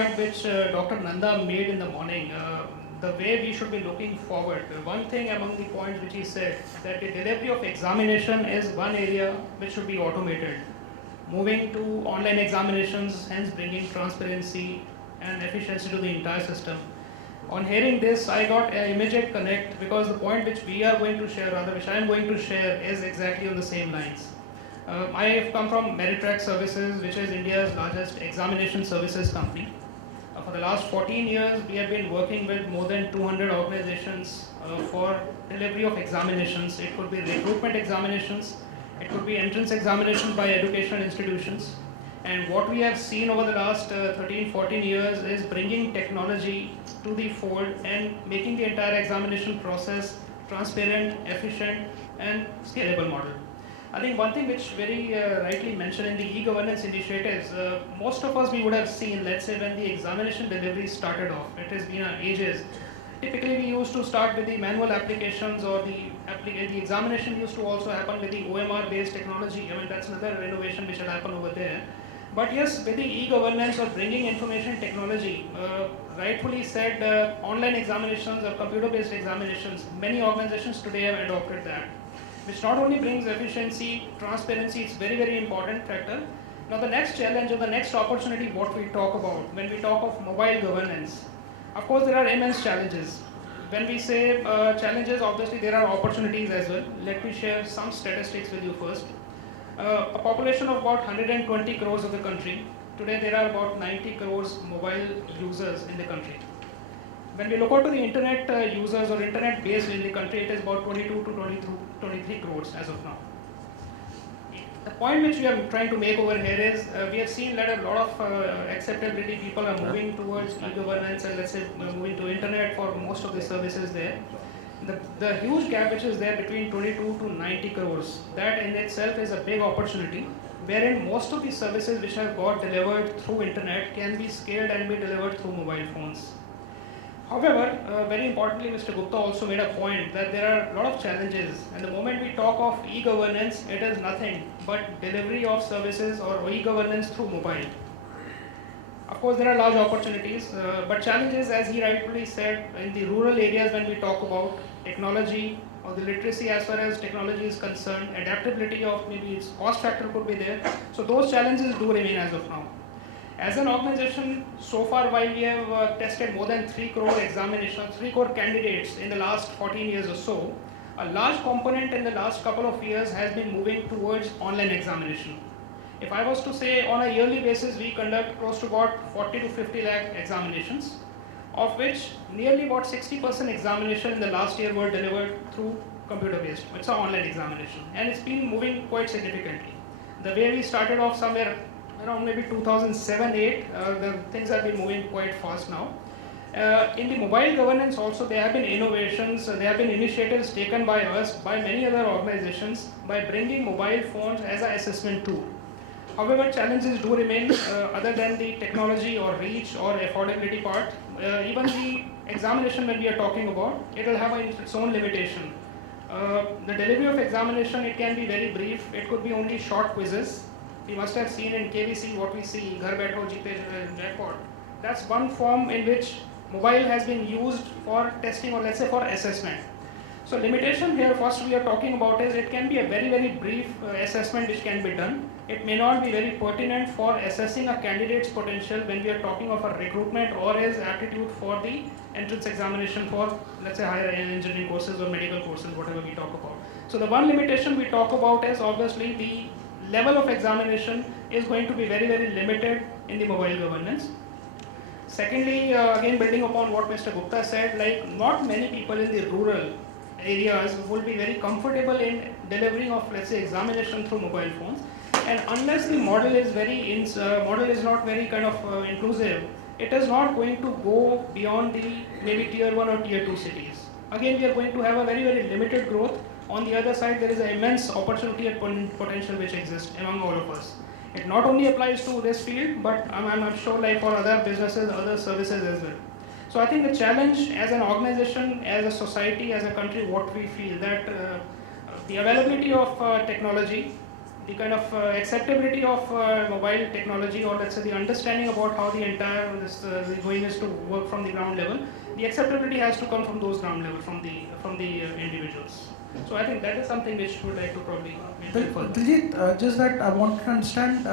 point which Dr. Nanda made in the morning, the way we should be looking forward. One thing among the points which he said, that the delivery of examination is one area which should be automated. Moving to online examinations, hence bringing transparency and efficiency to the entire system. On hearing this, I got an immediate connect, because the point which we are going to share, rather which I am going to share, is exactly on the same lines. I have come from Meritrack Services, which is India's largest examination services company. For the last 14 years, we have been working with more than 200 organizations for delivery of examinations. It could be recruitment examinations, it could be entrance examination by educational institutions. And what we have seen over the last 13-14 years is bringing technology to the fold and making the entire examination process transparent, efficient, and scalable model. I think one thing which very rightly mentioned in the e-governance initiatives, most of us we would have seen, let's say when the examination delivery started off, it has been ages. Typically we used to start with the manual applications, or the examination used to also happen with the OMR based technology. I mean, that's another innovation which will happen over there. But yes, with the e-governance or bringing information technology, rightfully said, online examinations or computer-based examinations, many organizations today have adopted that, which not only brings efficiency, transparency, it's very, very important factor. Now the next challenge or the next opportunity, what we talk about, when we talk of mobile governance, of course there are immense challenges. When we say challenges, obviously there are opportunities as well. Let me share some statistics with you first. A population of about 120 crores of the country. Today there are about 90 crores mobile users in the country. When we look out to the internet users or internet base in the country, it is about 22 to 23 crores as of now. The point which we are trying to make over here is, we have seen that a lot of acceptability, people are moving towards e-governance and let's say moving to internet for most of the services there. The huge gap which is there between 22 to 90 crores, that in itself is a big opportunity, wherein most of the services which have got delivered through internet can be scaled and be delivered through mobile phones. However, very importantly, Mr. Gupta also made a point that there are a lot of challenges, and the moment we talk of e-governance, it is nothing but delivery of services or e-governance through mobile. Of course, there are large opportunities, but challenges, as he rightfully said, in the rural areas when we talk about technology or the literacy as far as technology is concerned, adaptability of maybe its cost factor could be there. So those challenges do remain as of now. As an organization, so far while we have tested more than 3 crore examinations, 3 crore candidates in the last 14 years or so, a large component in the last couple of years has been moving towards online examination. If I was to say on a yearly basis, we conduct close to about 40 to 50 lakh examinations, of which nearly about 60% examination in the last year were delivered through computer-based. It's an online examination, and it's been moving quite significantly. The way we started off somewhere around maybe 2007-8, the things have been moving quite fast now. In the mobile governance also, there have been innovations, there have been initiatives taken by us, by many other organizations, by bringing mobile phones as an assessment tool. However, challenges do remain other than the technology or reach or affordability part. Even the examination when we are talking about, it will have its own limitation. The delivery of examination, it can be very brief, it could be only short quizzes. We must have seen in KBC what we see, Ghar Baitho Jeete Jackpot. That's one form in which mobile has been used for testing or let's say for assessment. So limitation here first we are talking about is it can be a very, very brief assessment which can be done. It may not be very pertinent for assessing a candidate's potential when we are talking of a recruitment or his aptitude for the entrance examination for let's say higher engineering courses or medical courses, whatever we talk about. So the one limitation we talk about is obviously the level of examination is going to be very, very limited in the mobile governance. Secondly, again building upon what Mr. Gupta said, like not many people in the rural areas will be very comfortable in delivering of let's say examination through mobile phones, and unless the model is not very kind of inclusive, it is not going to go beyond the maybe tier 1 or tier 2 cities. Again, we are going to have a very, very limited growth. On the other side, there is an immense opportunity and potential which exists among all of us. It not only applies to this field, but I'm sure like for other businesses, other services as well. So I think the challenge as an organization, as a society, as a country, what we feel that the availability of technology, the kind of acceptability of mobile technology, or let's say the understanding about how the entire the going is to work from the ground level, the acceptability has to come from those ground level, from the individuals. So I think that is something which would like to probably mention further. Diljit, just that I want to understand,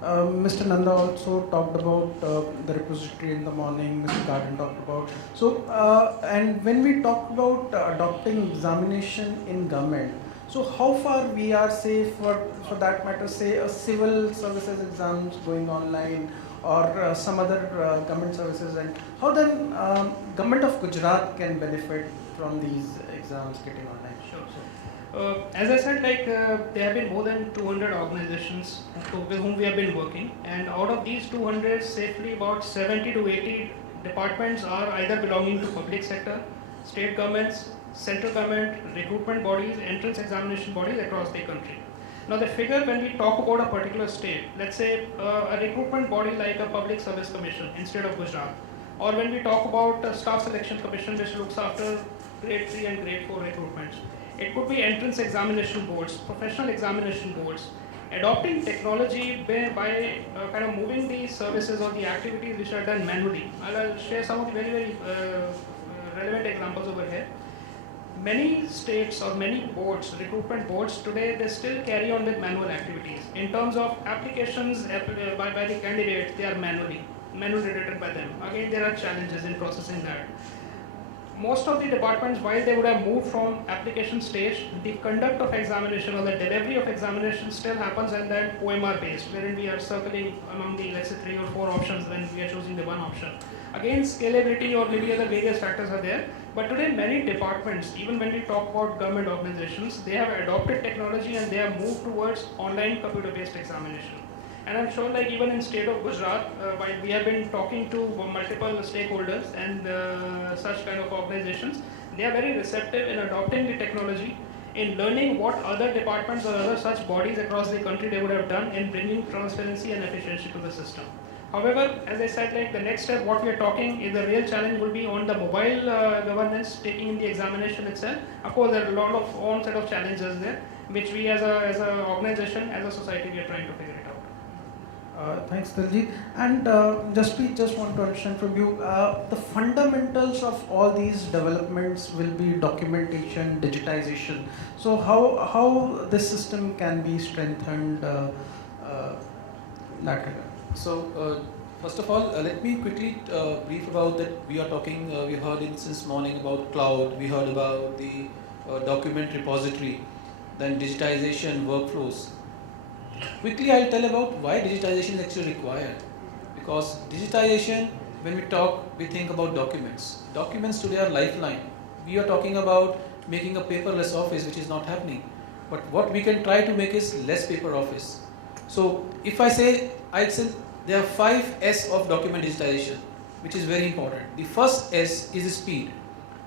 Mr. Nanda also talked about the repository in the morning, Mr. Garden talked about. So, and when we talk about adopting examination in government, so how far we are, say, for that matter, say a civil services exams going online, or some other government services, and how then government of Gujarat can benefit from these exams getting online? Sure. As I said, there have been more than 200 organizations with whom we have been working, and out of these 200, safely about 70 to 80 departments are either belonging to public sector, state governments, central government, recruitment bodies, entrance examination bodies across the country. Now the figure, when we talk about a particular state, let's say a recruitment body like a public service commission instead of Gujarat, or when we talk about a staff selection commission which looks after grade 3 and grade 4 recruitments, it could be entrance examination boards, professional examination boards, adopting technology by kind of moving the services or the activities which are done manually. I'll share some of the very relevant examples over here. Many states or many boards, recruitment boards today, they still carry on with manual activities. In terms of applications by the candidates, they are manually written by them. Again, there are challenges in processing that. Most of the departments, while they would have moved from application stage, the conduct of examination or the delivery of examination still happens, and then OMR based, wherein we are circling among the, let's say, 3 or 4 options when we are choosing the one option. Again, scalability or maybe other various factors are there. But today, many departments, even when we talk about government organizations, they have adopted technology and they have moved towards online computer-based examination. And I'm sure, like even in state of Gujarat, while we have been talking to multiple stakeholders and such kind of organizations, they are very receptive in adopting the technology, in learning what other departments or other such bodies across the country they would have done in bringing transparency and efficiency to the system. However, as I said, like the next step, what we are talking is the real challenge will be on the mobile governance, taking in the examination itself. Of course, there are a lot of own set of challenges there, which we as a organization, as a society, we are trying to figure it out. Thanks, Diljit. And just want to understand from you, the fundamentals of all these developments will be documentation, digitization. So how this system can be strengthened laterally? So, first of all, let me quickly brief about that. We are talking, we heard it since morning about cloud, we heard about the document repository, then digitization, workflows. Quickly, I'll tell about why digitization is actually required. Because digitization, when we talk, we think about documents. Documents today are lifeline. We are talking about making a paperless office, which is not happening. But what we can try to make is less paper office. So, if I'd say there are 5 S of document digitization, which is very important. The first S is speed.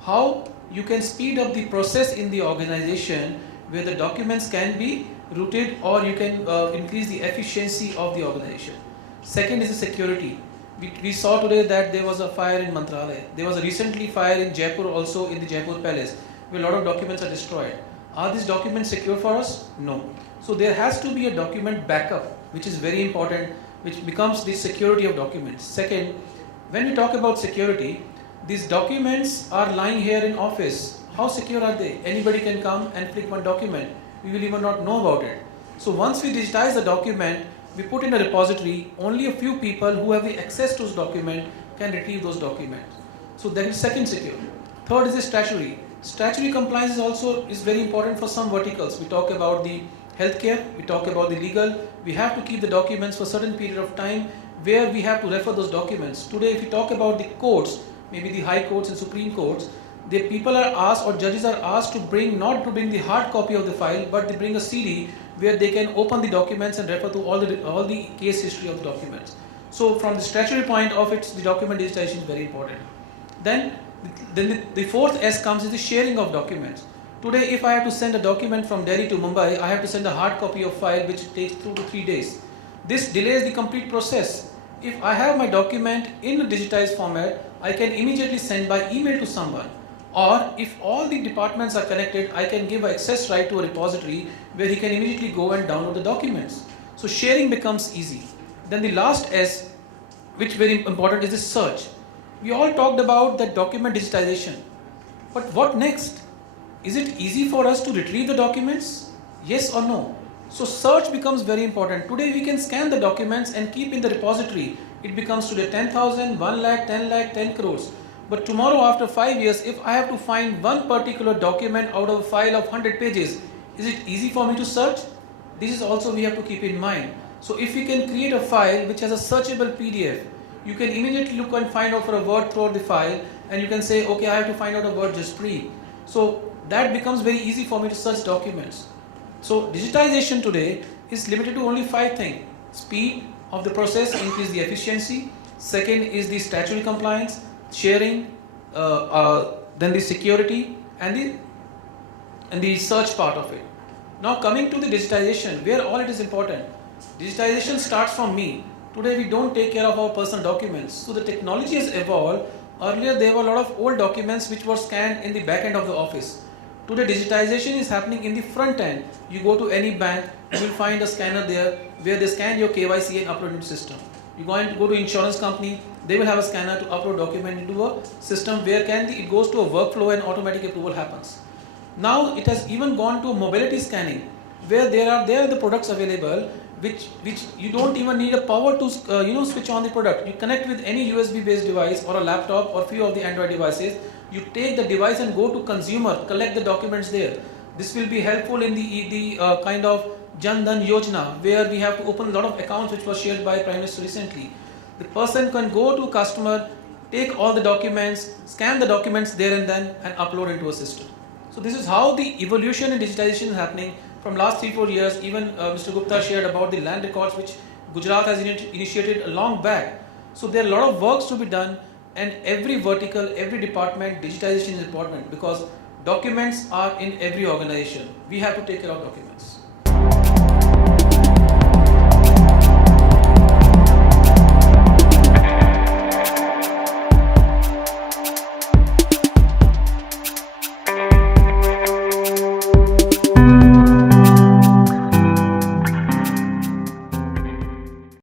How you can speed up the process in the organization where the documents can be routed, or you can increase the efficiency of the organization. Second is the security. We saw today that there was a fire in Mantralaya. There was a recently fire in Jaipur, also in the Jaipur Palace, where a lot of documents are destroyed. Are these documents secure for us? No. So there has to be a document backup, which is very important, which becomes the security of documents. Second, when we talk about security, these documents are lying here in office. How secure are they? Anybody can come and click one document. We will even not know about it. So once we digitize the document, we put in a repository, only a few people who have the access to this document can retrieve those documents. So that is second secure. Third is the statutory. Statutory compliance is very important for some verticals. We talk about the healthcare, we talk about the legal. We have to keep the documents for a certain period of time where we have to refer those documents. Today, if we talk about the courts, maybe the high courts and supreme courts, the people are asked, or judges are asked to bring, not to bring the hard copy of the file, but they bring a CD where they can open the documents and refer to all the case history of the documents. So from the statutory point of it, the document digitization is very important. Then the fourth S comes is the sharing of documents. Today, if I have to send a document from Delhi to Mumbai, I have to send a hard copy of file which takes 2 to 3 days. This delays the complete process. If I have my document in a digitized format, I can immediately send by email to someone, Or if all the departments are connected, I can give access right to a repository where he can immediately go and download the documents. So sharing becomes easy. Then the last S, which very important, is the search. We all talked about the document digitization. But what next? Is it easy for us to retrieve the documents? Yes or no? So search becomes very important. Today we can scan the documents and keep in the repository. It becomes today 10,000, 1 lakh, 10 lakh, 10 crores. But tomorrow after 5 years, if I have to find one particular document out of a file of 100 pages, is it easy for me to search? This is also we have to keep in mind. So if we can create a file which has a searchable PDF, you can immediately look and find out for a word throughout the file, and you can say, okay, I have to find out a word just brief. So that becomes very easy for me to search documents. So digitization today is limited to only 5 things. Speed of the process, increase the efficiency. Second is the statutory compliance, sharing, then the security and the search part of it. Now coming to the digitization, where all it is important. Digitization starts from me. Today we don't take care of our personal documents. So the technology has evolved. Earlier there were a lot of old documents which were scanned in the back end of the office. Today digitization is happening in the front end. You go to any bank, you will find a scanner there where they scan your KYC and upload into the system. You go to insurance company, they will have a scanner to upload document into a system where it goes to a workflow and automatic approval happens. Now it has even gone to mobility scanning where there are the products available which you don't even need a power to switch on the product. You connect with any USB based device or a laptop or few of the Android devices. You take the device and go to consumer, collect the documents there. This will be helpful in the kind of Jan Dhan Yojana where we have to open a lot of accounts which was shared by Prime Minister recently. The person can go to customer, take all the documents, scan the documents there and then and upload into a system. So this is how the evolution in digitization is happening from last 3-4 years. Even Mr. Gupta shared about the land records which Gujarat has initiated a long back. So there are a lot of works to be done, and every vertical, every department, digitization is important because documents are in every organization. We have to take care of documents.